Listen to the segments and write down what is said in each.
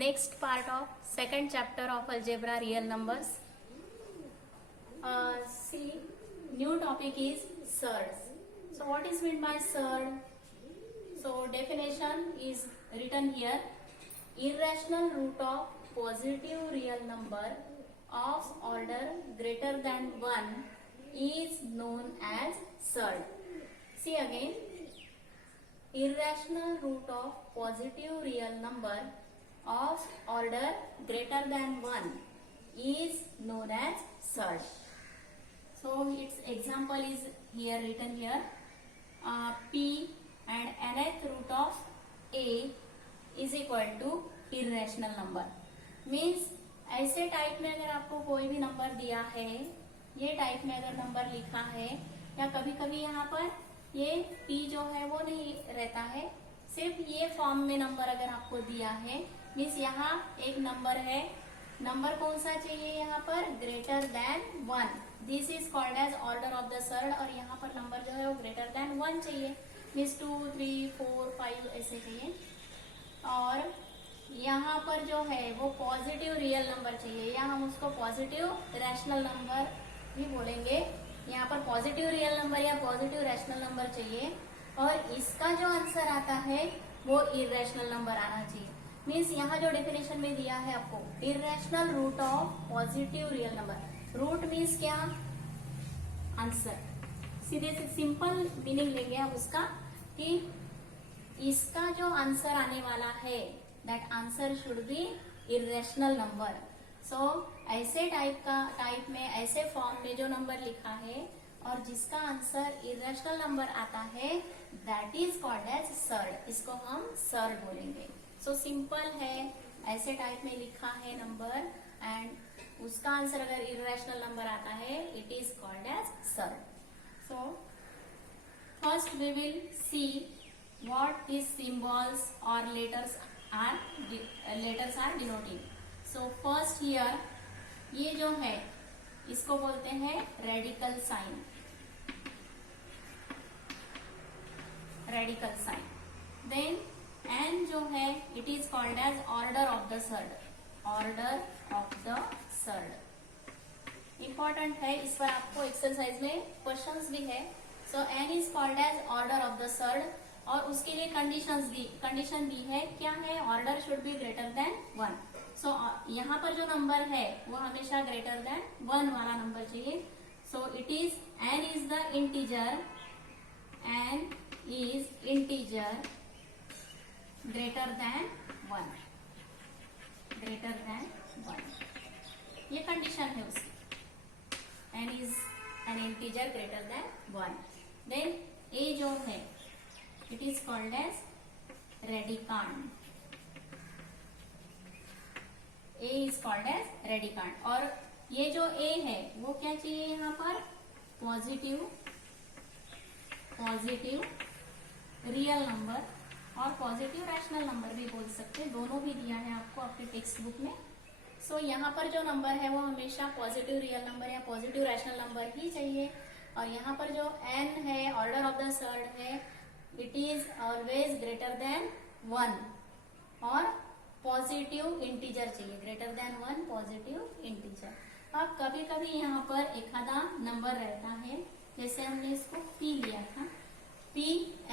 Next part of second chapter of algebra, real numbers. See, new topic is surds. So what is meant by surd? So definition is written here. Irrational root of positive real number of order greater than 1 is known as surd. See again. Irrational root of positive real number of order greater than 1 is known as surd. So its example is here written here. P and nth root of a is equal to irrational number. Means ऐसे type में अगर आपको कोई भी number दिया है, ये type में अगर नंबर लिखा है, या कभी कभी यहाँ पर ये p जो है वो नहीं रहता है, सिर्फ ये फॉर्म में नंबर अगर आपको दिया है, मीन्स यहाँ एक नंबर है, नंबर कौन सा चाहिए यहाँ पर greater than 1, this is called as order of the surd, और यहाँ पर नंबर जो है वो ग्रेटर देन 1 चाहिए, मीन्स 2, 3, 4, 5 ऐसे चाहिए, और यहाँ पर जो है वो पॉजिटिव रियल नंबर चाहिए, या हम उसको पॉजिटिव रैशनल नंबर भी बोलेंगे। यहाँ पर पॉजिटिव रियल नंबर या पॉजिटिव रैशनल नंबर चाहिए, और इसका जो आंसर आता है वो इरेशनल नंबर आना चाहिए। मीन्स यहाँ जो डेफिनेशन में दिया है आपको, irrational root of positive real number, root means क्या, आंसर। सीधे से सिंपल मीनिंग लेंगे हम उसका कि इसका जो आंसर आने वाला है that answer should be irrational number. So ऐसे टाइप में ऐसे फॉर्म में जो नंबर लिखा है और जिसका आंसर इरेशनल नंबर आता है that is called as surd, इसको हम सर्ड बोलेंगे। सो सिंपल है, ऐसे टाइप में लिखा है नंबर एंड उसका आंसर अगर इरेशनल नंबर आता है it is called as surd. So first we will see what these symbols or letters are denoting. So first here ये जो है इसको बोलते हैं radical sign, radical sign. Then n जो है it is called as order of the surd, order of the surd. Important है, इस पर आपको एक्सरसाइज में क्वेश्चंस भी है। So n is called as order of the surd, और उसके लिए कंडीशन दी है, क्या है, order should be greater than 1। So यहाँ पर जो नंबर है वो हमेशा ग्रेटर देन 1 वाला नंबर चाहिए। So it is n is the integer, n is integer greater than 1, greater than 1, ये कंडीशन है उसकी, n is an integer greater than 1। Then a जो है it is called as radicand, a is called as radicand, और ये जो ए है वो क्या चाहिए यहाँ पर, पॉजिटिव, पॉजिटिव रियल नंबर और पॉजिटिव रैशनल नंबर भी बोल सकते हैं, दोनों भी दिया है आपको आपके टेक्स्ट बुक में। सो यहाँ पर जो नंबर है वो हमेशा पॉजिटिव रियल नंबर या पॉजिटिव रैशनल नंबर ही चाहिए, और यहाँ पर जो एन है ऑर्डर ऑफ द सर्ड है it is always greater than 1, और पॉजिटिव इंटीजर चाहिए, ग्रेटर देन 1 पॉजिटिव इंटीजर। अब कभी कभी यहाँ पर एक आधा नंबर रहता है, जैसे हमने इसको p लिया था, p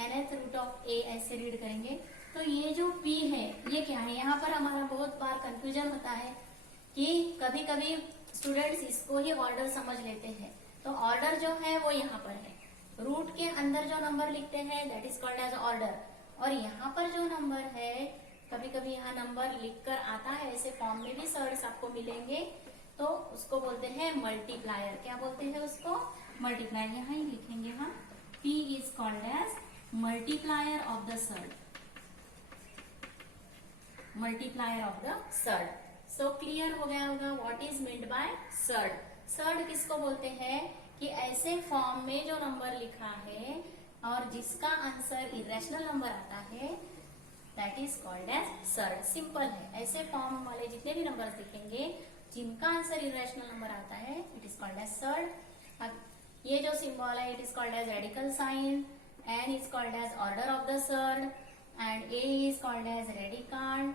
nth root of a ऐसे रीड करेंगे, तो ये जो p है ये क्या है, यहाँ पर हमारा बहुत बार कंफ्यूजन होता है कि कभी कभी स्टूडेंट्स इसको ही ऑर्डर समझ लेते हैं। तो ऑर्डर जो है वो यहाँ पर है, रूट के अंदर जो नंबर लिखते हैं that is called as order, और यहाँ पर जो नंबर है कभी कभी यहाँ नंबर लिखकर आता है, ऐसे फॉर्म में भी सर्ड्स आपको मिलेंगे, तो उसको बोलते हैं मल्टीप्लायर। क्या बोलते हैं उसको, मल्टीप्लायर। यहाँ ही लिखेंगे हम, P is called as multiplier of the surd, multiplier of the surd. So clear हो गया होगा what is meant by surd. Surd किसको बोलते हैं कि ऐसे फॉर्म में जो नंबर लिखा है और जिसका आंसर इरेशनल नंबर आता है that is called as surd. Simple है, ऐसे फॉर्म वाले जितने भी नंबर दिखेंगे जिनका आंसर इरेशनल नंबर आता है it is called as surd. अब ये जो सिंबल है it is called as radical sign, n is called as order of the surd, and A is called as radicand,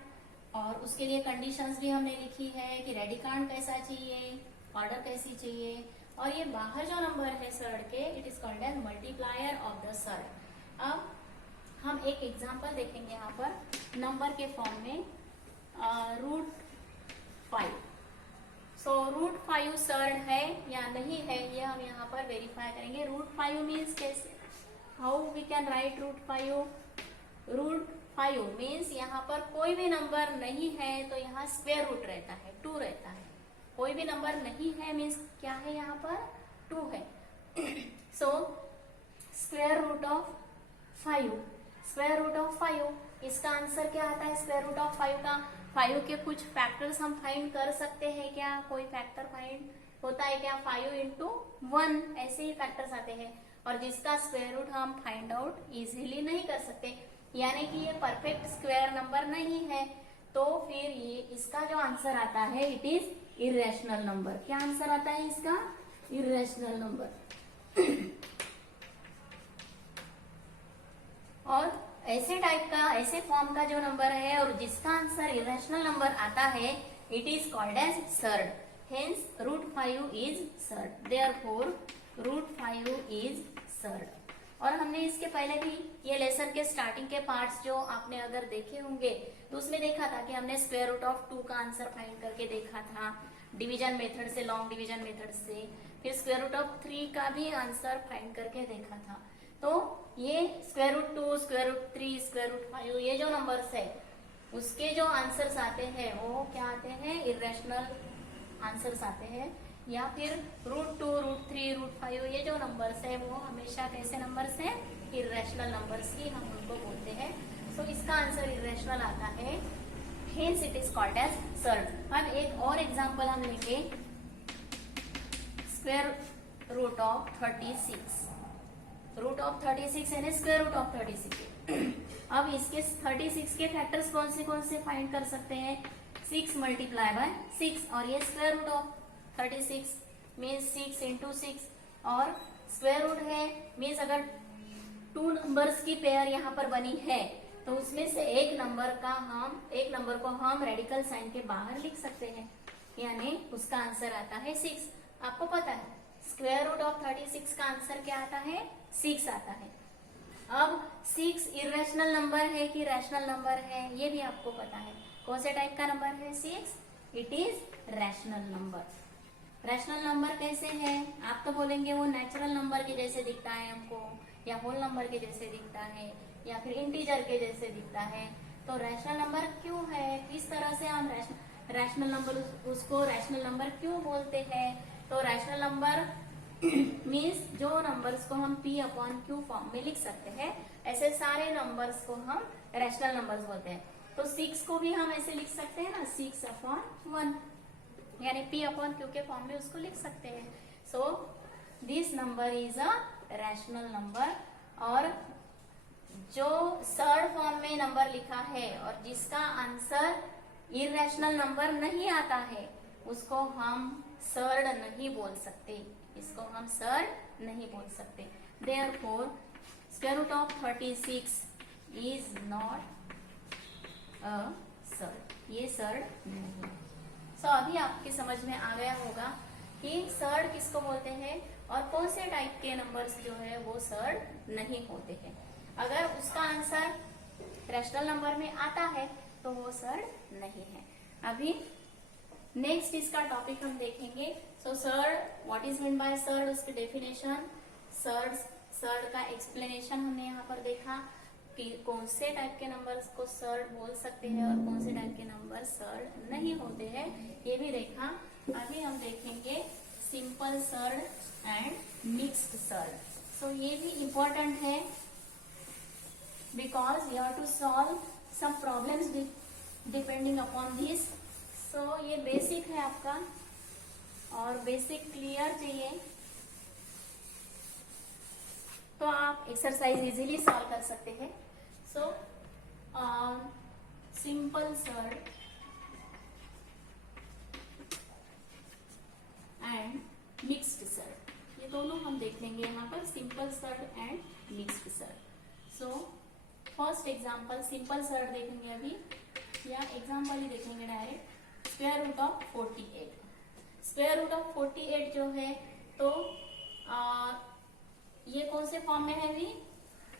और उसके लिए कंडीशंस भी हमने लिखी है कि रेडिकांड कैसा चाहिए, ऑर्डर कैसी चाहिए, और ये बाहर जो नंबर है सर्ड के, it is called as multiplier of the surd. अब हम एक एग्जांपल देखेंगे यहाँ पर नंबर के फॉर्म में, √5। सो √5 सर्ड है या नहीं है, ये हम यहाँ पर वेरीफाई करेंगे। √5 मीन्स कैसे, how we can write √5? √5 means यहाँ पर कोई भी नंबर नहीं है तो यहाँ स्क्वेयर रूट रहता है, 2 रहता है। कोई भी नंबर नहीं है मीन्स क्या है, यहाँ पर 2 है। So square root of 5, square root of 5, इसका आंसर क्या आता है स्क्वायर रूट ऑफ 5 का? 5 के कुछ फैक्टर्स हम फाइंड कर सकते हैं क्या? कोई फैक्टर फाइंड होता है क्या? 5 into 1 ऐसे ही फैक्टर्स आते हैं, और जिसका स्क्वायर रूट हम फाइंड आउट इजीली नहीं कर सकते, यानी कि ये परफेक्ट स्क्वायर नंबर नहीं है, तो फिर ये इसका जो आंसर आता है इट इज इरेशनल नंबर। क्या आंसर आता है इसका? Irrational number. और ऐसे टाइप का, ऐसे फॉर्म का जो नंबर है और जिसका आंसर इरेशनल नंबर आता है, it is called as surd. Hence √5 is surd, therefore √5 is surd. और हमने इसके पहले भी ये लेसन के स्टार्टिंग के पार्ट्स जो आपने अगर देखे होंगे तो उसमें देखा था कि हमने स्क्वायर रूट ऑफ 2 का आंसर फाइंड करके देखा था डिवीजन मेथड से, लॉन्ग डिवीजन मेथड से। फिर स्क्वायर रूट ऑफ 3 का भी आंसर फाइंड करके देखा था। तो ये square root 2, square root 3, square root 5, ये जो नंबर्स है उसके जो आंसर्स आते हैं वो क्या आते हैं? इरेशनल आंसर्स आते हैं। या फिर √2, √3, √5 ये जो नंबर्स है वो हमेशा कैसे नंबर्स हैं? इरेशनल नंबर्स ही हम उनको बोलते हैं। सो इसका आंसर इरेशनल आता है, hence it is called as surd. अब एक और एग्जांपल हम लेंगे, square root of 36। Root of 36 यानी स्क्वायर रूट ऑफ 36। अब इसके 36 के फैक्टर्स कौन से फाइंड कर सकते हैं? 6 मल्टीप्लाई बाय 6, और ये square root of 36 means 6 into 6, और स्क्वायर रूट है मीन्स अगर 2 नंबर्स की पेयर यहाँ पर बनी है तो उसमें से एक नंबर को हम रेडिकल साइन के बाहर लिख सकते हैं, यानी उसका आंसर आता है 6। आपको पता है स्क्वायर रूट ऑफ 36 का आंसर क्या आता है? 6 आता है। अब 6 इरेशनल नंबर है कि रैशनल नंबर है ये भी आपको पता है। कौन से टाइप का नंबर है 6? It is rational number. Rational number कैसे है? आप तो बोलेंगे वो नेचुरल नंबर के जैसे दिखता है हमको, या होल नंबर के जैसे दिखता है, या फिर इंटीजर के जैसे दिखता है। तो रैशनल नंबर क्यों है? किस तरह से हम रैशनल नंबर उसको रैशनल नंबर क्यों बोलते हैं? तो रैशनल नंबर मीन्स जो नंबर्स को हम P/Q फॉर्म में लिख सकते हैं, ऐसे सारे नंबर्स को हम रैशनल नंबर्स बोलते हैं। तो 6 को भी हम ऐसे लिख सकते हैं ना, 6/1, यानी P/Q के फॉर्म में उसको लिख सकते हैं। So this number is a rational number. और जो सर्ड फॉर्म में नंबर लिखा है और जिसका आंसर इरेशनल नंबर नहीं आता है उसको हम सर्ड नहीं बोल सकते, इसको हम सर्ड नहीं बोल सकते। Therefore square root of 36 is not a surd, ये सर्ड नहीं। सो अभी आपके समझ में आ गया होगा कि सर्ड किसको बोलते हैं और कौन से टाइप के नंबर्स जो है वो सर्ड नहीं होते हैं। अगर उसका आंसर रैशनल नंबर में आता है तो वो सर्ड नहीं है। अभी नेक्स्ट इसका टॉपिक हम देखेंगे। So surd, what is mean by surd, उसकी डेफिनेशन, सर्ड का एक्सप्लेनेशन हमने यहाँ पर देखा कि कौन से टाइप के नंबर्स को सर्ड बोल सकते हैं और कौन से टाइप के नंबर सर्ड नहीं होते हैं, ये भी देखा। अभी हम देखेंगे simple surd and mixed surd. So ये भी इम्पोर्टेंट है because you have to solve some problems depending upon this. So ये बेसिक है आपका और बेसिक क्लियर चाहिए तो आप एक्सरसाइज इजीली सॉल्व कर सकते हैं। So simple surd and mixed surd, ये दोनों हम देख लेंगे यहाँ पर, simple surd and mixed surd. So first example simple surd देखेंगे अभी। या एग्जाम्पल ही देखेंगे direct. Square root of 48, square root of 48 जो है तो ये कौन से फॉर्म में है भी,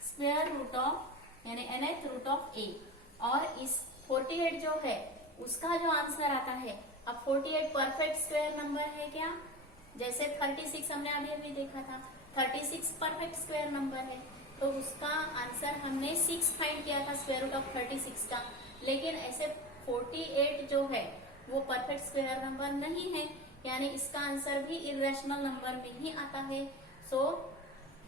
स्क्वायर रूट ऑफ यानी nth रूट ऑफ a, और इस 48 जो है उसका जो आंसर आता है, अब 48 परफेक्ट स्क्वायर नंबर है क्या, जैसे 36 हमने अभी अभी देखा था, 36 परफेक्ट स्क्वायर नंबर है, तो उसका आंसर हमने 6 फाइंड किया था स्क्वायर रूट ऑफ 36 का। लेकिन ऐसे 48 जो है वो परफेक्ट स्क्वायर नंबर नहीं है, यानी इसका आंसर भी इरेशनल नंबर में ही आता है। So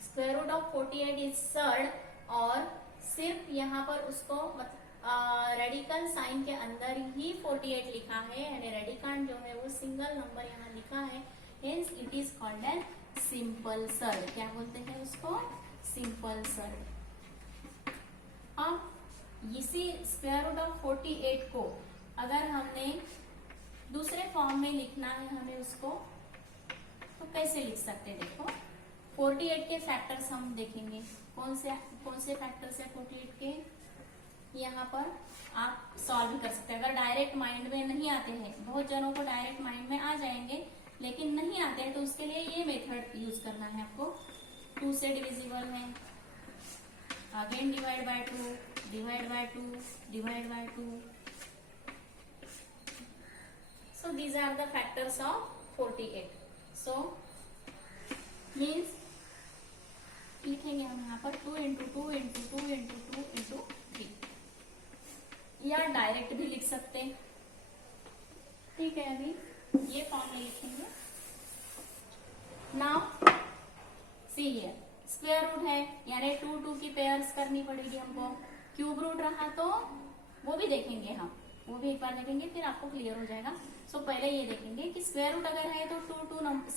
square root of 48 is surd, और सिर्फ यहाँ पर उसको रेडिकल साइन के अंदर ही 48 लिखा है, यानी रेडिकांड जो है वो सिंगल नंबर यहाँ लिखा है, hence it is called as simple surd. क्या बोलते हैं उसको, सिंपल सर्ड। अब इसी स्क्वायर रूट ऑफ 48 को अगर हमने दूसरे फॉर्म में लिखना है हमें उसको, तो कैसे लिख सकते हैं, देखो 48 के फैक्टर्स हम देखेंगे, कौन से फैक्टर्स है 48 के, यहाँ पर आप सॉल्व भी कर सकते हैं। अगर डायरेक्ट माइंड में नहीं आते हैं, बहुत जनों को डायरेक्ट माइंड में आ जाएंगे, लेकिन नहीं आते हैं तो उसके लिए ये मेथड यूज करना है आपको। 2 से डिविजिबल है, again divide by 2, divide by 2, divide by 2। So these are the factors of 48. So means लिखेंगे हम यहाँ पर 2 into 2 into 2 into 2 into 3, या डायरेक्ट भी लिख सकते हैं, ठीक है। अभी ये फॉर्म में लिखेंगे। Now see here, square root है यानी 2 2 की पेयर्स करनी पड़ेगी हमको। क्यूब रूट रहा तो वो भी देखेंगे हम, वो भी एक बार देखेंगे, फिर आपको क्लियर हो जाएगा। सो पहले ये देखेंगे कि स्क्वायर रूट अगर है तो 2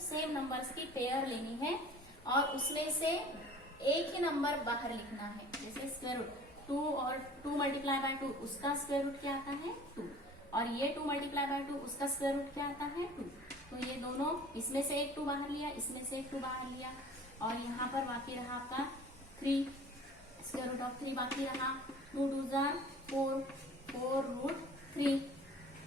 सेम नंबर्स की पेयर लेनी है, और उसमें से एक ही नंबर बाहर लिखना है। जैसे स्क्वायर रूट 2 और 2 मल्टीप्लाई बाय 2, उसका स्क्वायर रूट क्या आता है 2, और ये 2 मल्टीप्लाई बाय 2 उसका स्क्वायर रूट क्या आता है 2। तो ये दोनों, इसमें से एक 2 बाहर लिया, इसमें से एक 2 बाहर लिया, और यहाँ पर बाकी रहा आपका 3, स्क्वायर रूट ऑफ 3 बाकी रहा। 2 2 जार 4, 4 रूट 3।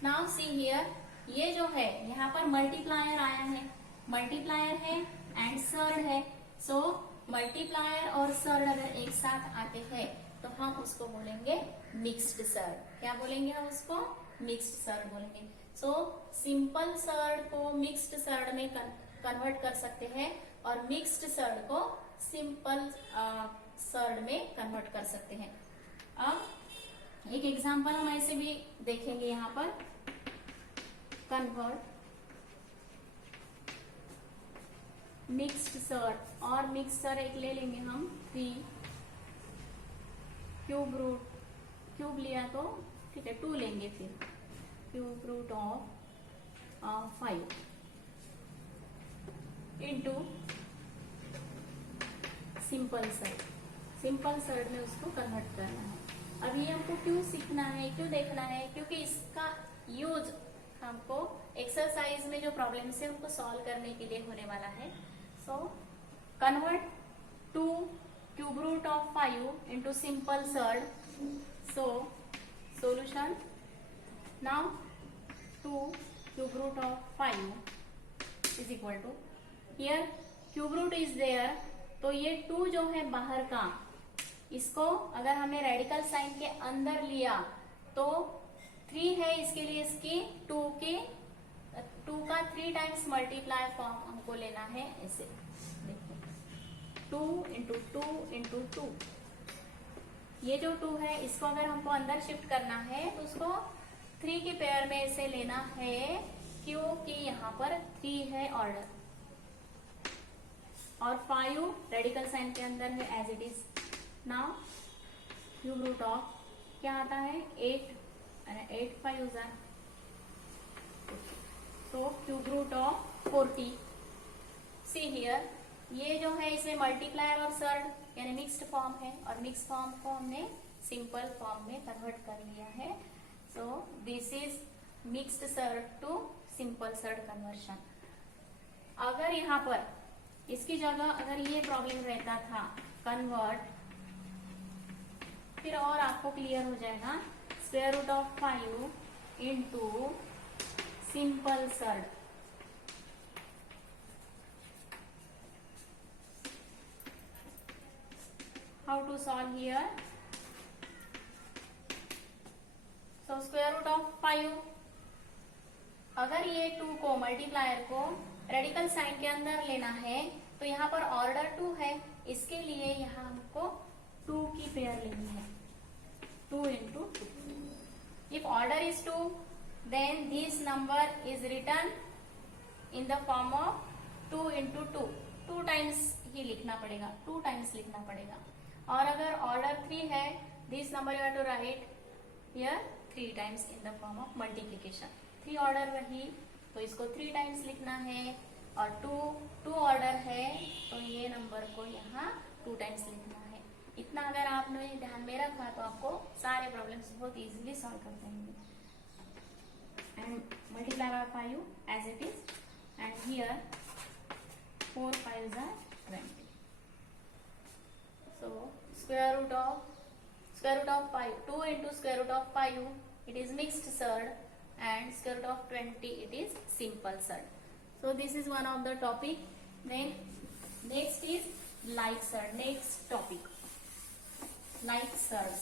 नाउ सी हियर, ये जो है यहाँ पर मल्टीप्लायर आया है, मल्टीप्लायर है एंड सर्ड है। सो मल्टीप्लायर और सर्ड अगर एक साथ आते हैं तो हम उसको बोलेंगे मिक्स्ड सर्ड। क्या बोलेंगे हम उसको, मिक्स्ड सर्ड बोलेंगे। सो सिंपल सर्ड को मिक्स्ड सर्ड में कन्वर्ट कर सकते हैं, और मिक्स्ड सर्ड को सिंपल सर्ड में कन्वर्ट कर सकते हैं। अब एक एग्जांपल हम ऐसे भी देखेंगे यहाँ पर, कन्वर्ट मिक्स्ड सर्ड, और मिक्सर एक ले लेंगे हम 3, क्यूब रूट, क्यूब लिया तो ठीक है 2 लेंगे, फिर cube root of 5 into simple surd. Simple surd में उसको कन्वर्ट करना है। अब ये हमको क्यों सीखना है, क्यों देखना है, क्योंकि इसका यूज हमको एक्सरसाइज में जो प्रॉब्लम्स है उनको सॉल्व करने के लिए होने वाला है। So convert 2 cube root of 5 into simple surd. So solution, now 2 cube root of 5 is equal to, here cube root is there, तो ये 2 जो है बाहर का, इसको अगर हमने रेडिकल साइन के अंदर लिया तो 3 है, इसके लिए इसकी 2 का 3 टाइम्स मल्टीप्लाई फॉर्म हमको लेना है। ऐसे देखो 2 इंटू 2 इंटू 2, ये जो 2 है इसको अगर हमको अंदर शिफ्ट करना है तो उसको 3 की पेयर में ऐसे लेना है, क्योंकि यहाँ पर 3 है ऑर्डर, और 5 रेडिकल साइन के अंदर है as it is. Now cube root of क्या आता है 8, 8 5 जार, तो cube root of 40। See here, ये जो है इसमें मल्टीप्लायर और सर्ड यानी मिक्स्ड फॉर्म है, और मिक्स फॉर्म को हमने सिंपल फॉर्म में कन्वर्ट कर लिया है। So this is mixed surd to simple surd conversion. अगर यहाँ पर इसकी जगह अगर ये प्रॉब्लम रहता था कन्वर्ट, फिर और आपको क्लियर हो जाएगा। Square root of 5 into simple surd. How to solve here? So square root of 5. अगर ये 2 को मल्टीप्लायर को रेडिकल साइन के अंदर लेना है तो यहाँ पर ऑर्डर 2 है, इसके लिए यहाँ हमको 2 की पेयर लेनी है. 2 into 2. If order is 2, then this number is written in the form of 2 into 2. 2 times ही लिखना पड़ेगा, 2 times लिखना पड़ेगा. और अगर ऑर्डर 3 है, this number you have to write here 3 times in the form of multiplication. 3 order रही तो इसको 3 टाइम्स लिखना है, और 2 ऑर्डर है तो ये नंबर को यहाँ 2 टाइम्स लिखना है. इतना अगर आपने ध्यान में रखा तो आपको सारे प्रॉब्लम्स बहुत इजीली सॉल्व कर देंगे. And multiply by 5 as it is, and here 4 5s are 20. So square root of 5, 2 into square root of 5, it is mixed surd, and square root of 20, it is simple surd. So this is one of the topic. Then next is like surd. Next topic, like surds.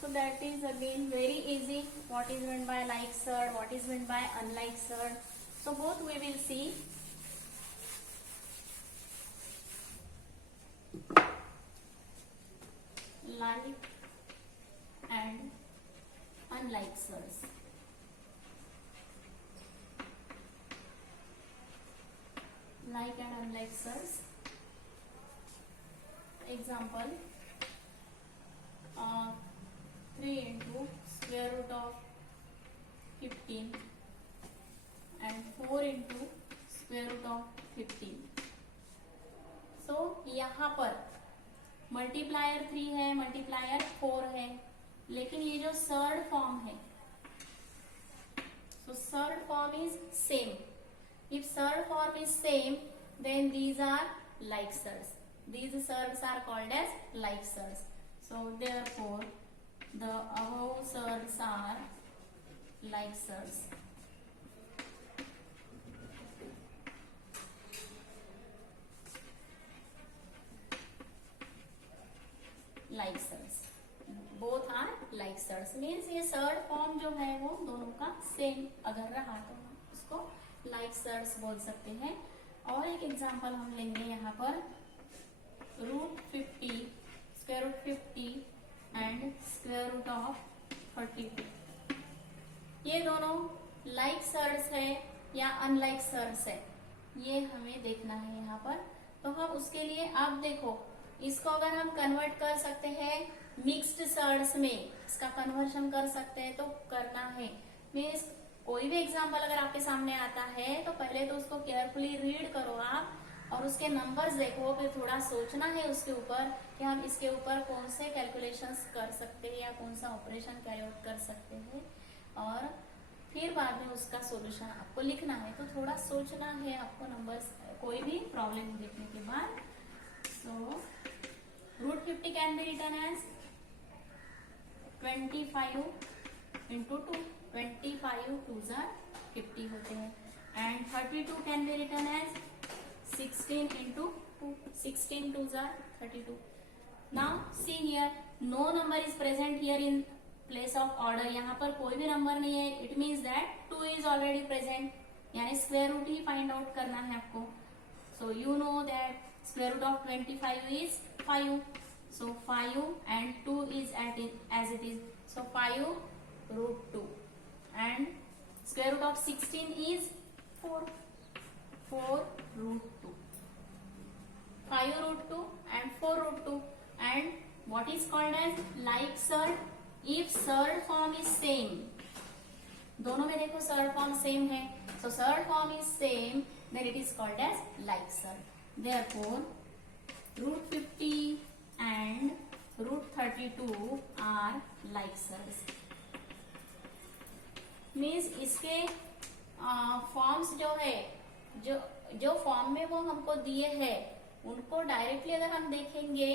So that is again very easy. What is meant by like surd? What is meant by unlike surd? So both we will see. Like and unlike surds. Like and unlike surds. Example, 3 into square root of 15 and 4 into square root of 15. So यहाँ पर multiplier 3 है, multiplier 4 है, लेकिन ये जो surd form है, so third form is same. If third form is same, then these are like surds. These surds are called as like surds. So therefore the above surds are like surds. Like surds. Both are like surds. Means ये surd form जो है वो दोनों का same अगर रहा तो हम उसको like surds बोल सकते हैं. और एक एग्जांपल हम लेंगे यहाँ पर √50, square root 50 and square root of 32. ये दोनों like surds है या unlike surds है, ये हमें देखना है यहाँ पर. तो हम उसके लिए आप देखो, इसको अगर हम कन्वर्ट कर सकते हैं मिक्स्ड सर्ड्स में, इसका कन्वर्शन कर सकते हैं तो करना है. मीन्स कोई भी एग्जांपल अगर आपके सामने आता है तो पहले तो उसको केयरफुली रीड करो आप, और उसके नंबर्स देखो, फिर थोड़ा सोचना है उसके ऊपर कि हम इसके ऊपर कौन से कैलकुलेशंस कर सकते हैं या कौन सा ऑपरेशन कैरी आउट कर सकते हैं, और फिर बाद में उसका सॉल्यूशन आपको लिखना है. तो थोड़ा सोचना है आपको नंबर्स कोई भी प्रॉब्लम देखने के बाद. So √50 can be written as 25 into 2. 25 2s are 50 होते हैं. And 32 can be written as 16 into 2. 16 2s are 32. Now see here, no number is present here in place of order. यहाँ पर कोई भी नंबर नहीं है. It means that 2 is already present. यानी square root ही find out करना है आपको. So you know that square root of 25 is 5. So 5 and 2 is as it is. So 5 √2 and square root of 16 is 4. 4 √2. 5 √2 and 4 √2. And what is called as like surd? If surd form is same, दोनों में देखो surd form same है. So surd form is same, then it is called as like surd. Therefore √50 and √32 are like surds. Means इसके forms जो है, जो form में वो हमको दिए हैं उनको डायरेक्टली अगर हम देखेंगे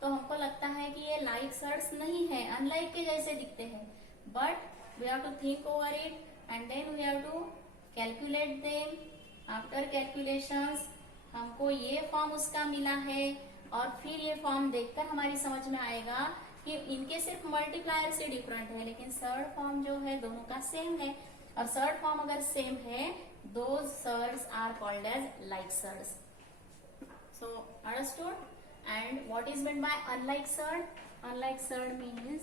तो हमको लगता है कि ये लाइक सर्ड्स नहीं है, अनलाइक के जैसे दिखते हैं, but we have to think over it and then we have to calculate them. After calculations हमको ये फॉर्म उसका मिला है, और फिर ये फॉर्म देखकर हमारी समझ में आएगा कि इनके सिर्फ मल्टीप्लायर से डिफरेंट है, लेकिन सर्ड फॉर्म जो है दोनों का सेम है, और सर्ड फॉर्म अगर सेम है, those surds are called as like surds. So understood? And what is mean by unlike surd? Unlike surd means,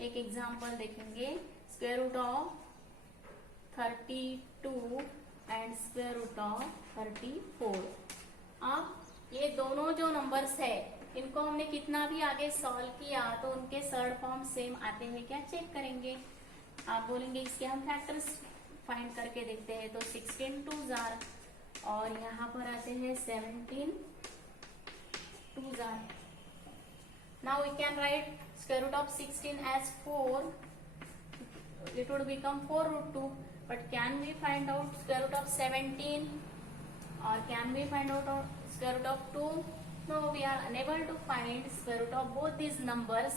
एक एग्जांपल देखेंगे, square root of 32 and square root of 34। अब ये दोनों जो नंबर्स है, इनको हमने कितना भी आगे सॉल्व किया तो उनके सर्ड फॉर्म सेम आते हैं क्या, चेक करेंगे। आप बोलेंगे इसके हम फैक्टर्स फाइंड करके देखते हैं, तो 16 2s आर, और यहाँ पर आते हैं 17 2s are. Now we can write square root of 16 as 4, it would become 4 root 2, but can we find out square root of 17, or can we find out square root of 2? No, we are unable to find square root of both these numbers,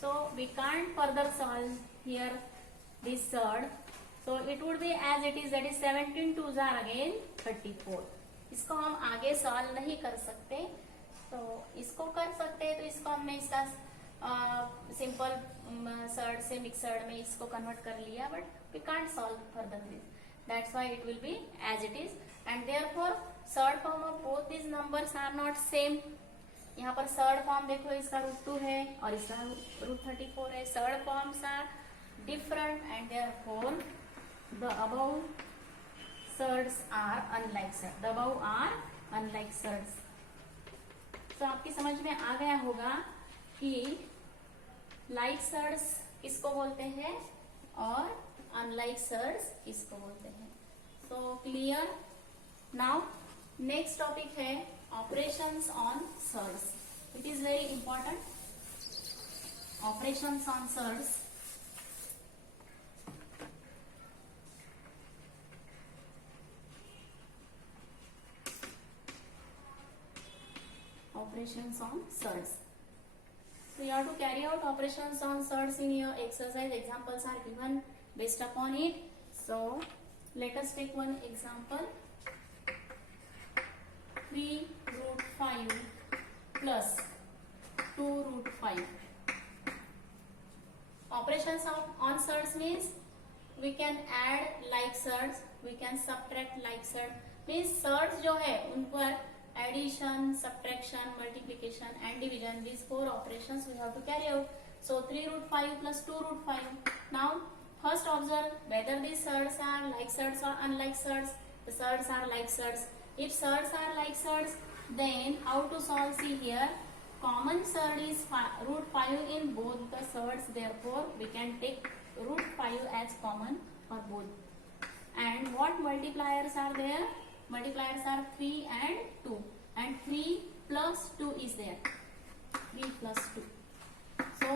so we can't further solve here this third. So it would be as it is, that is 17 2s are again 34. इसको हम आगे solve नहीं कर सकते, तो इसको कर सकते हैं, तो इसको हमने इसका सिंपल सर्ड से मिक्सर्ड में इसको कन्वर्ट कर लिया, but we can't solve further this, that's why it will be as it is, and therefore surd form of both this numbers are not same. यहाँ पर सर्ड फॉर्म देखो, इसका रूट 2 है और इसका रूट 34 है, surd forms are different and therefore the above surds are unlike surd, the above are unlike surds. तो आपकी समझ में आ गया होगा कि लाइक सर्ड्स किसको बोलते हैं और अनलाइक सर्ड्स किसको बोलते हैं। So clear? Now next topic है operations on surds. It is very important, operations on surds. Operations on surds. So you have to carry out operations on surds in your exercise. Examples are given based upon it. So let us take one example. 3 root 5 plus 2 root 5. Operations on surds means we can add like surds, we can subtract like surds. Means surds जो है उन पर addition, subtraction, multiplication and division, these 4 operations we have to carry out. So 3 root 5 plus 2 root 5. Now first observe whether these surds are like surds or unlike surds. The surds are like surds. If surds are like surds, then how to solve? See here, common surd is root 5 in both the surds, therefore we can take root 5 as common for both. And what multipliers are there? Multipliers are 3 and 2, and 3 plus 2 is there, 3 plus 2. So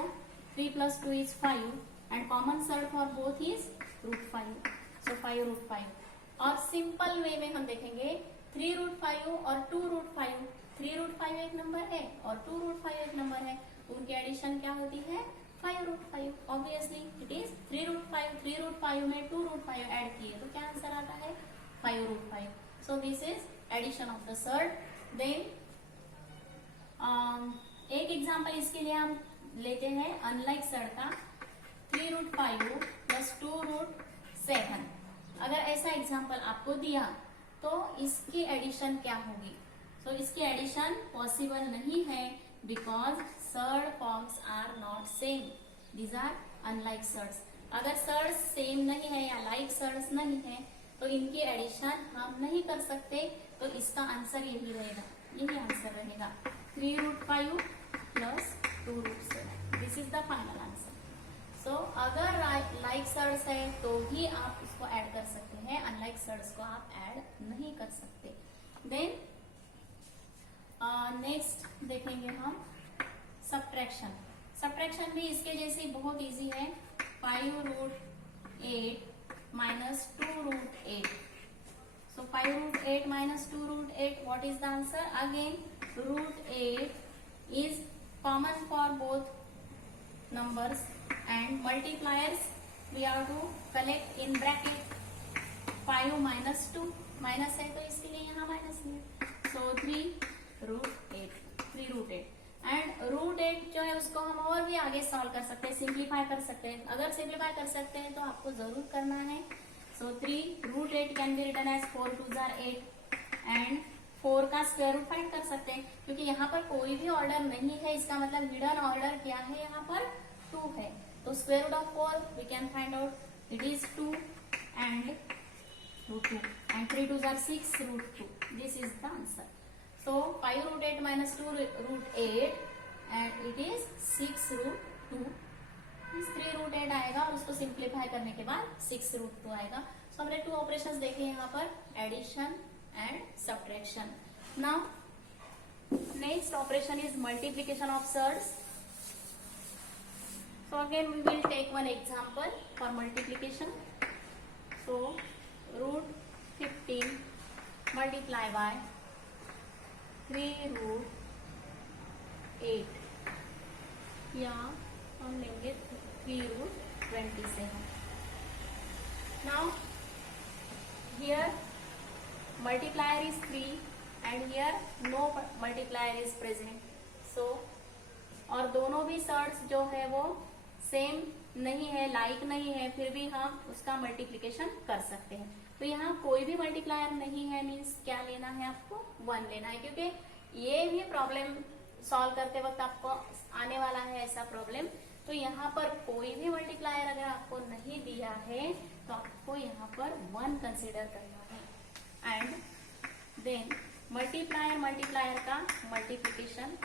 3 plus 2 is 5, and common surd for both is root 5. So 5 root 5. और simple way में हम देखेंगे 3 root 5 और 2 root 5. 3 root 5 एक number है और 2 root 5 एक number है, उनकी एडिशन क्या होती है? 5 root 5. Obviously it is 3 root 5. 3 root 5 में 2 root 5 ऐड किए तो क्या आंसर आता है? 5 root 5. So this is addition of the surd. Then एक एग्जांपल इसके लिए हम लेते हैं अनलाइक सर्ड का, 3 root 5 plus 2 root 7. अगर ऐसा एग्जांपल आपको दिया तो इसकी एडिशन क्या होगी? तो इसकी एडिशन पॉसिबल नहीं है, because surd forms are not same, these are unlike surds. अगर सर्ड्स सेम नहीं है या लाइक सर्ड्स नहीं है तो इनकी एडिशन हम नहीं कर सकते, तो इसका आंसर यही रहेगा, यही आंसर रहेगा 3 root 5 plus 2 root 7. This is the final answer. So अगर लाइक सर्ड्स है तो भी आप इसको ऐड कर सकते हैं, अनलाइक सर्ड्स को आप ऐड नहीं कर सकते। देन नेक्स्ट देखेंगे हम सब्ट्रैक्शन। सब्ट्रैक्शन भी इसके जैसे बहुत इजी है, 5 root 8 minus 2 root 8. So 5 root 8 minus 2 root 8, what is the answer? Again root 8 is common for both numbers, and multipliers we have to collect in bracket. 5 minus 2 minus है तो इसके लिए यहाँ माइनस है, सो 3 रूट 8 एंड रूट 8 जो है उसको हम और भी आगे सॉल्व कर सकते हैं, सिंप्लीफाई कर सकते हैं. अगर सिंप्लीफाई कर सकते हैं तो आपको जरूर करना है. So 3 root 8 can be written as 4 2 जार 8 एंड 4 का स्क्वायर रूट फाइंड कर सकते हैं, क्योंकि यहाँ पर कोई भी ऑर्डर नहीं है. इसका मतलब हिडन ऑर्डर क्या है, यहाँ पर 2 है. तो square root of 4 we can find out, it is 2 and root 2 and 3 2s are 6 root 2. This is the answer. So 5 root 8 minus 2 root 8 and it is 6 root 2. इस 3 root 8 आएगा और उसको सिंप्लीफाई करने के बाद 6 root 2 आएगा. So हमने 2 operations देखे यहाँ पर, addition and subtraction. Now next operation is multiplication of surds. So again we will take one example for multiplication. So root 15 multiply by 3 root 8 या हम लेंगे 3 root 27. Now here multiplier is 3 and here no multiplier is present. So और दोनों भी surds जो है वो same नहीं है, लाइक नहीं है, फिर भी हम उसका मल्टीप्लिकेशन कर सकते हैं. तो यहाँ कोई भी मल्टीप्लायर नहीं है, मीन्स क्या लेना है आपको, 1 लेना है, क्योंकि ये भी प्रॉब्लम सॉल्व करते वक्त आपको आने वाला है ऐसा प्रॉब्लम. तो यहाँ पर कोई भी मल्टीप्लायर अगर आपको नहीं दिया है तो आपको यहाँ पर 1 कंसिडर करना है. एंड देन मल्टीप्लायर का मल्टीप्लिकेशन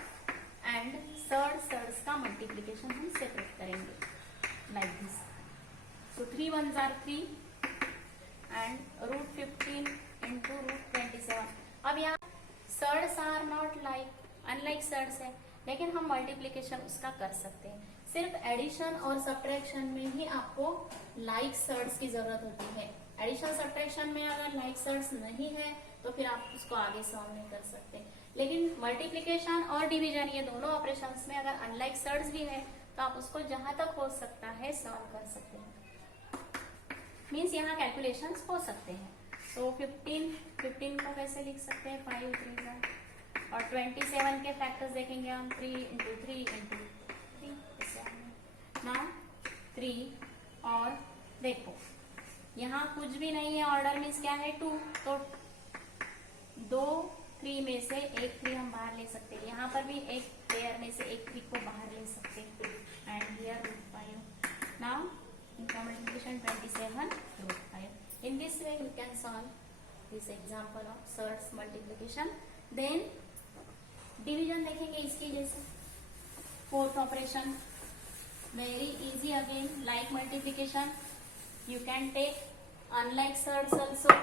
एंड सर्ड्स का मल्टीप्लिकेशन हम सेपरेट करेंगे like this. So 3 1s are 3 and root 15 into root 27. अब यहाँ surds are not like, unlike surds है, लेकिन हम मल्टीप्लिकेशन उसका कर सकते हैं. सिर्फ एडिशन और सब्ट्रैक्शन में ही आपको लाइक सर्ड्स की जरूरत होती है. एडिशन सब्ट्रैक्शन में अगर लाइक सर्ड्स नहीं है तो फिर आप उसको आगे सॉल्व नहीं कर सकते. लेकिन मल्टीप्लिकेशन और डिवीजन ये दोनों ऑपरेशंस में अगर अनलाइक सर्ड्स भी है तो आप उसको जहां तक हो सकता है सॉल्व कर सकते हैं, मीन्स यहाँ कैलकुलेशंस हो सकते हैं. सो 15 को कैसे लिख सकते हैं, 5 3 का, और 27 के फैक्टर्स देखेंगे हम, 3 into 3 into 3. नाउ 3 और देखो यहाँ कुछ भी नहीं है, ऑर्डर मीन्स क्या है 2, तो 2 3 में से एक 3 हम बाहर ले सकते हैं. यहाँ पर भी एक पेयर में से एक 3 को बाहर ले सकते हैं. And here root 5. Now in multiplication 27 root 5. In this way you can solve this example of surds multiplication. Then division देखेंगे इसकी जैसे. Fourth operation very easy again, like multiplication you can take unlike surds also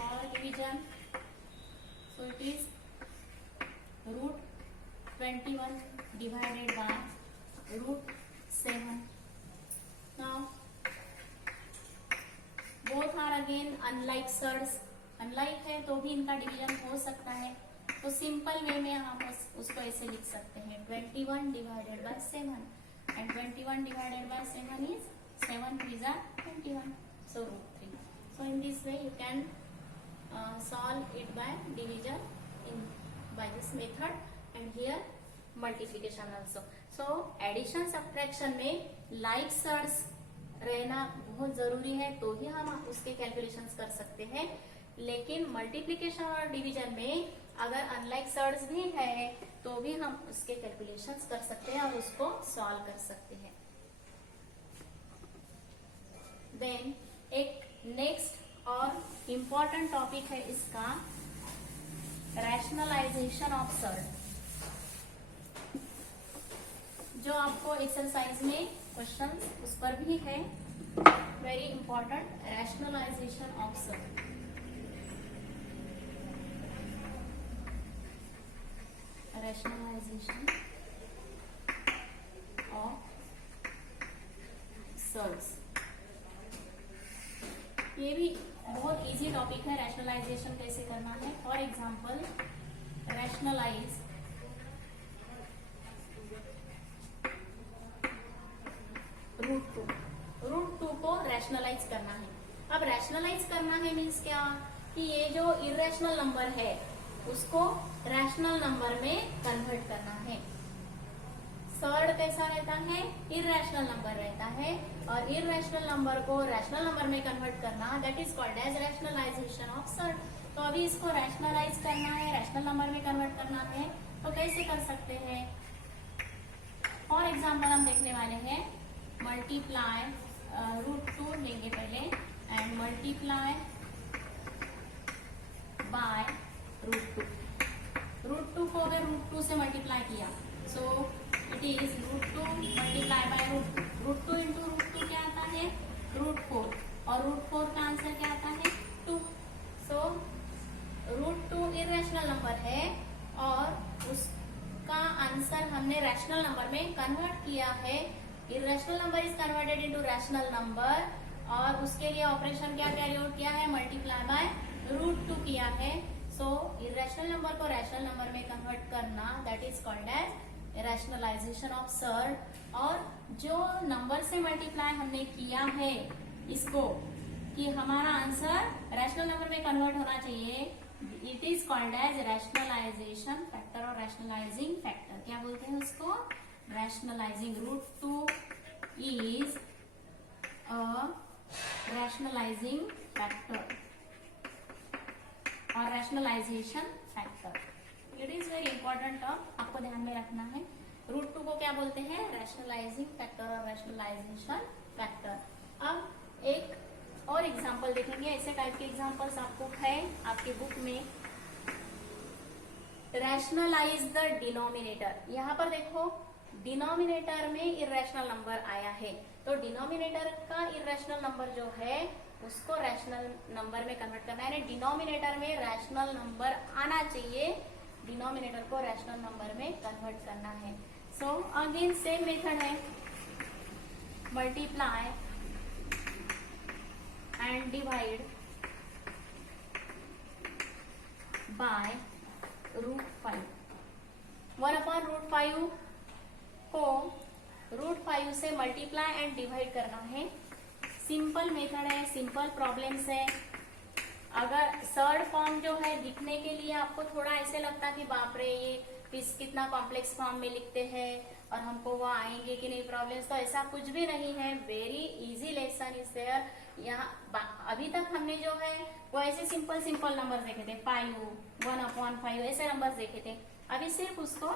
or division. So it is root 21 divided by root 7. Now both are again unlike surds. Unlike है तो भी इनका division हो सकता है. तो सिंपल वे में हम उसको ऐसे लिख सकते हैं 21 divided by 7 and 21 divided by 7 is 7 3s are 21. So root 3. So in this way you can solve it by division by this method, and here multiplication also. So addition subtraction में like surds रहना बहुत जरूरी है, तो ही हम उसके calculations कर सकते हैं. लेकिन मल्टीप्लिकेशन और डिवीजन में अगर अनलाइक सर्ड्स भी है तो भी हम उसके कैलकुलेशंस कर सकते हैं और उसको सॉल्व कर सकते हैं. देन एक नेक्स्ट और इम्पॉर्टेंट टॉपिक है इसका, रैशनलाइजेशन ऑफ सर्ड, जो आपको एक्सरसाइज में क्वेश्चंस उस पर भी है. Very important, rationalisation of surd. Rationalisation of surds, ये भी बहुत इजी टॉपिक है. रैशनलाइजेशन कैसे करना है. For example rationalise root two को रैशनलाइज करना है। अब रैशनलाइज करना है मीन्स क्या कि ये जो इरेशनल नंबर है उसको रैशनल नंबर में कन्वर्ट करना है। सर्ड कैसा रहता है, इरेशनल नंबर रहता है, और इरेशनल नंबर को रैशनल नंबर में कन्वर्ट करना, that is called as rationalisation of surd. तो अभी इसको रैशनलाइज करना है, रैशनल नंबर में कन्वर्ट करना है, तो कैसे कर सकते हैं। फॉर एग्जाम्पल हम देखने वाले हैं मल्टीप्लाई रूट 2 लेंगे पहले and multiply by root two को अगर रूट 2 से मल्टीप्लाई किया so it is root 2 multiply by root two into root 2 क्या आता है रूट 4, और रूट 4 का आंसर क्या आता है 2। सो रूट 2 इरेशनल नंबर है और उसका आंसर हमने रैशनल नंबर में कन्वर्ट किया है। Irrational number is converted into rational number, और उसके लिए ऑपरेशन क्या कैरी आउट किया है, मल्टीप्लाई बाय रूट 2 किया है। सो इरेशनल नंबर को रैशनल नंबर में कन्वर्ट करना, that is called as rationalisation of surd. और जो नंबर से मल्टीप्लाई हमने किया है इसको कि हमारा आंसर रैशनल नंबर में कन्वर्ट होना चाहिए, it is called as rationalisation factor और रैशनलाइजिंग फैक्टर। क्या बोलते हैं उसको, rationalising. Root 2 is a rationalising factor और rationalisation factor. It is very important term, आपको ध्यान में रखना है। रूट 2 को क्या बोलते हैं, रैशनलाइजिंग फैक्टर और रैशनलाइजेशन फैक्टर। अब एक और एग्जाम्पल देखेंगे, ऐसे टाइप के एग्जाम्पल्स आपको है आपकी बुक में। Rationalise the denominator. यहाँ पर देखो डिनोमिनेटर में इरेशनल नंबर आया है, तो डिनोमिनेटर का इरेशनल नंबर जो है उसको रैशनल नंबर में कन्वर्ट करना है। डिनोमिनेटर में रैशनल नंबर आना चाहिए, डिनोमिनेटर को रैशनल नंबर में कन्वर्ट करना है। सो अगेन सेम मेथड है, multiply and divide by root 5। 1/√5 को √5 से मल्टीप्लाई एंड डिवाइड करना है। सिंपल मेथड है, सिंपल प्रॉब्लम्स है। अगर सर्ड फॉर्म जो है दिखने के लिए आपको थोड़ा ऐसे लगता है कि बाप रे ये कितना कॉम्प्लेक्स फॉर्म में लिखते हैं और हमको वो आएंगे कि नहीं प्रॉब्लम्स, तो ऐसा कुछ भी नहीं है। Very easy lesson is there. यहाँ अभी तक हमने जो है वो ऐसे सिंपल सिंपल नंबर देखे थे, 5, 1/5 ऐसे नंबर देखे थे। अभी सिर्फ उसको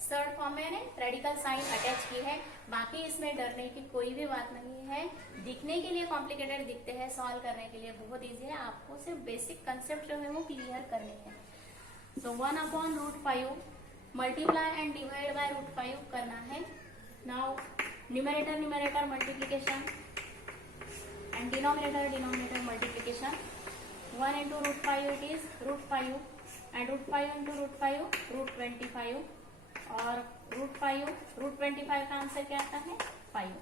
सर्ड फॉर्म में रेडिकल साइन अटैच की है। बाकी इसमें डरने की कोई भी बात नहीं है। दिखने के लिए कॉम्प्लिकेटेड दिखते हैं, सॉल्व करने के लिए बहुत इजी है। आपको सिर्फ बेसिक कंसेप्ट जो है वो क्लियर करने हैं। सो 1/√5 मल्टीप्लाई एंड डिवाइड बाय √5 करना है। Now numerator multiplication and denominator multiplication. 1 into √5 it is √5 and √5 into √5 √25, और √25 का आंसर क्या आता है 5।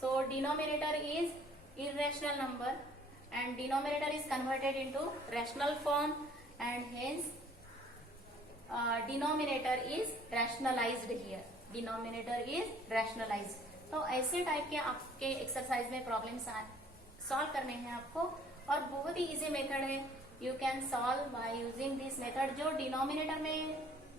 सो denominator is irrational number and denominator is converted into rational form and hence denominator is rationalised here. Denominator is rationalised. तो ऐसे type के आपके exercise में प्रॉब्लम्स सॉल्व करने हैं आपको, और बहुत ही इजी मेथड है। You can solve by using this method. जो डिनोमिनेटर में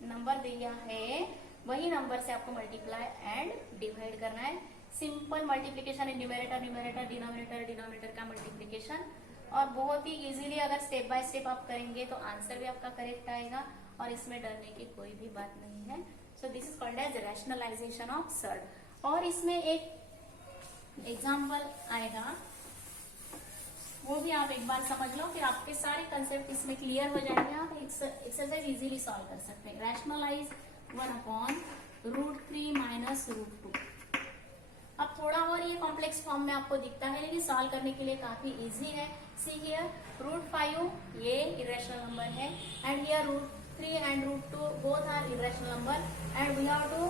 नंबर दिया है वही नंबर से आपको मल्टीप्लाई एंड डिवाइड करना है। सिंपल मल्टीप्लीकेशन है, न्यूमरेटर डिनोमिनेटर का मल्टीप्लीकेशन, और बहुत ही इजीली अगर स्टेप बाय स्टेप आप करेंगे तो आंसर भी आपका करेक्ट आएगा, और इसमें डरने की कोई भी बात नहीं है। So this is called as rationalisation of surd. और इसमें एक एग्जाम्पल आएगा, वो भी आप एक बार समझ लो, फिर आपके सारे कंसेप्ट इसमें क्लियर हो जाएंगे। आप एक्सरसाइज इजीली सॉल्व कर सकते हैं। Rationalise 1/√3 minus √2। अब थोड़ा और ये कॉम्प्लेक्स फॉर्म में आपको दिखता है, लेकिन सॉल्व करने के लिए काफी इजी है। सी हियर √5 ये इरेशनल नंबर है, and here √3 and √2 both are irrational number, and we have to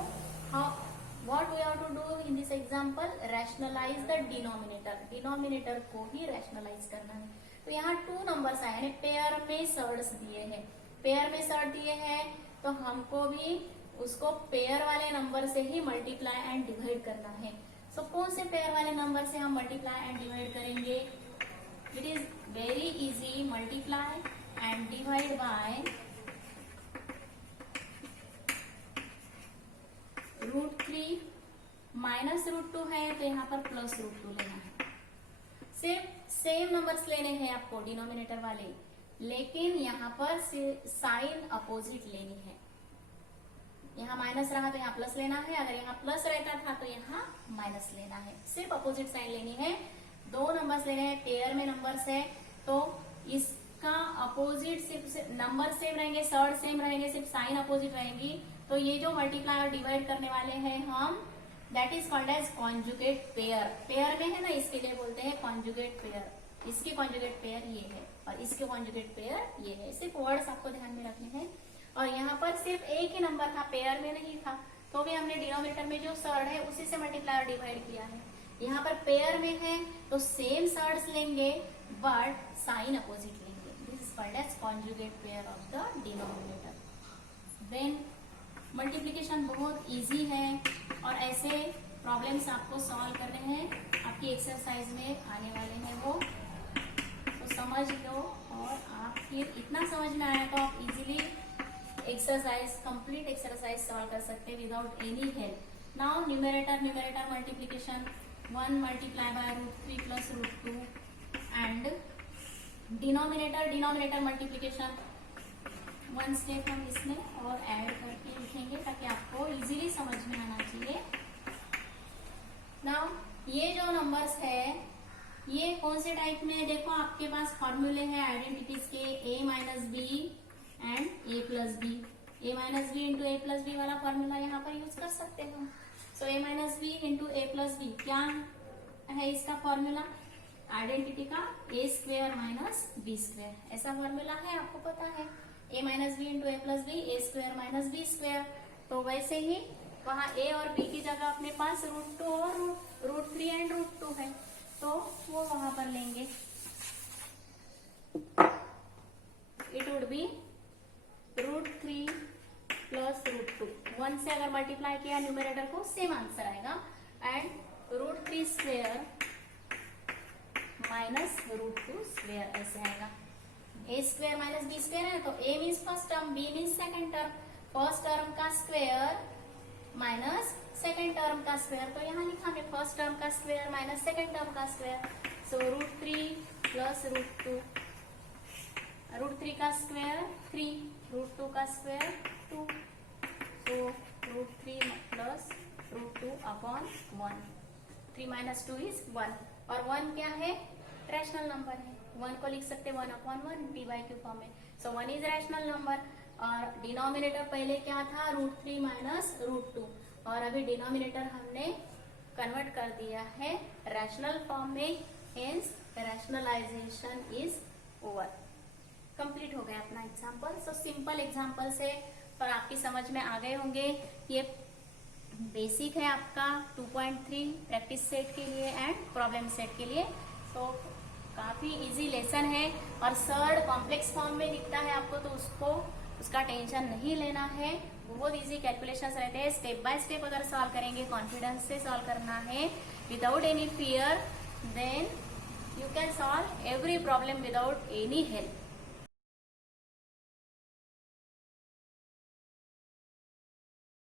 what we have to do in this example, rationalize the denominator को ही rationalize करना है। तो यहाँ 2 नंबर्स आए हैं, पेयर में सर्ड्स दिए हैं, पेयर में सर्ड दिए हैं, तो हमको भी उसको पेयर वाले नंबर से ही मल्टीप्लाई एंड डिवाइड करना है। सो कौन से पेयर वाले नंबर से हम मल्टीप्लाई एंड डिवाइड करेंगे? It is very easy, multiply and divide bye √3 minus √2 है तो यहाँ पर प्लस √2 लेना है। सिर्फ सेम नंबर्स लेने हैं आपको डिनोमिनेटर वाले, लेकिन यहाँ पर साइन अपोजिट लेनी है। यहाँ माइनस रहा तो यहाँ प्लस लेना है, अगर यहाँ प्लस रहता था तो यहाँ माइनस लेना है। सिर्फ अपोजिट साइन लेनी है। दो नंबर्स लेने हैं, पेयर में नंबर्स है तो इसका अपोजिट सिर्फ नंबर सेम रहेंगे, सर्ड सेम रहेंगे, सिर्फ साइन अपोजिट रहेंगी। तो ये जो मल्टीप्लाई और डिवाइड करने वाले हैं हम, that is called as conjugate pair. Pair में है ना, इसके लिए बोलते हैं कॉन्जुगेट पेयर। इसकी कॉन्जुगेट पेयर ये है और इसके कॉन्जुगेट पेयर ये है। सिर्फ वर्ड्स आपको ध्यान में रखने हैं। और यहाँ पर सिर्फ एक ही नंबर था, पेयर में नहीं था, तो भी हमने डिनोमिनेटर में जो सर्ड है उसी से मल्टीप्लाई और डिवाइड किया है। यहाँ पर पेयर में है तो सेम सर्ड्स लेंगे बट साइन अपोजिट लेंगे। This is called as conjugate pair of the denominator. Then multiplication बहुत इजी है और ऐसे प्रॉब्लम्स आपको सॉल्व करने हैं, आपकी एक्सरसाइज में आने वाले हैं वो, तो समझ लो। और आप फिर इतना समझ में आया तो आप easily exercise, complete exercise solve कर सकते हैं without any help. Now numerator multiplication 1 multiply by √3 plus √2 and denominator multiplication 1 step हम इसमें और ऐड करके लिखेंगे ताकि आपको इजीली समझ में आना चाहिए। नाउ ये जो नंबर्स है ये कौन से टाइप में है? देखो आपके पास फॉर्मूले हैं आइडेंटिटीज के, a minus b and a plus b. a minus b into a plus b वाला फॉर्मूला यहाँ पर यूज कर सकते हो। So a minus b into a plus b क्या है इसका फॉर्मूला? आइडेंटिटी का a square minus b square, ऐसा फॉर्मूला है, आपको पता है। a minus b into a plus b, a square minus b square. तो वैसे ही वहाँ a और b की जगह अपने पास √2 और √3 एंड √2 है, तो वो वहां पर लेंगे। It would be √3 plus √2। 1 से अगर मल्टीप्लाई किया न्यूमरेटर को सेम आंसर आएगा एंड √3 स्क्वेयर माइनस √2 स्क्वेयर ऐसे आएगा। a square minus b square है तो a means first term, b means second term. First term का स्क्वेयर माइनस सेकेंड टर्म का स्क्वेयर, तो यहाँ लिखा है फर्स्ट टर्म का स्क्वेयर माइनस सेकेंड टर्म का स्क्वेयर। सो √3 प्लस √2, √3 का स्क्वेयर 3, √2 का square 2, so √3 plus √2 upon 1। 3 minus 2 is 1 और 1 क्या है? रैशनल नंबर है। 1 को लिख सकते 1 अपॉन 1 p/q फॉर्म में। सो 1 इज रैशनल नंबर और डिनोमिनेटर पहले क्या था? √3 माइनस √2 और अभी डिनोमिनेटर हमने कन्वर्ट कर दिया है रैशनल फॉर्म में, hence rationalization is over. Complete हो गया अपना एग्जाम्पल। सो सिंपल एग्जाम्पल से पर आपकी समझ में आ गए होंगे। ये बेसिक है आपका 2.3 प्रैक्टिस सेट के लिए एंड प्रॉब्लम सेट के लिए। सो काफी इजी लेसन है और सर्ड कॉम्प्लेक्स फॉर्म में दिखता है आपको तो उसका टेंशन नहीं लेना है। बहुत इजी कैलकुलेशंस रहते हैं, स्टेप बाय स्टेप अगर सॉल्व करेंगे, कॉन्फिडेंस से सॉल्व करना है without any fear, then you can solve every problem without any help.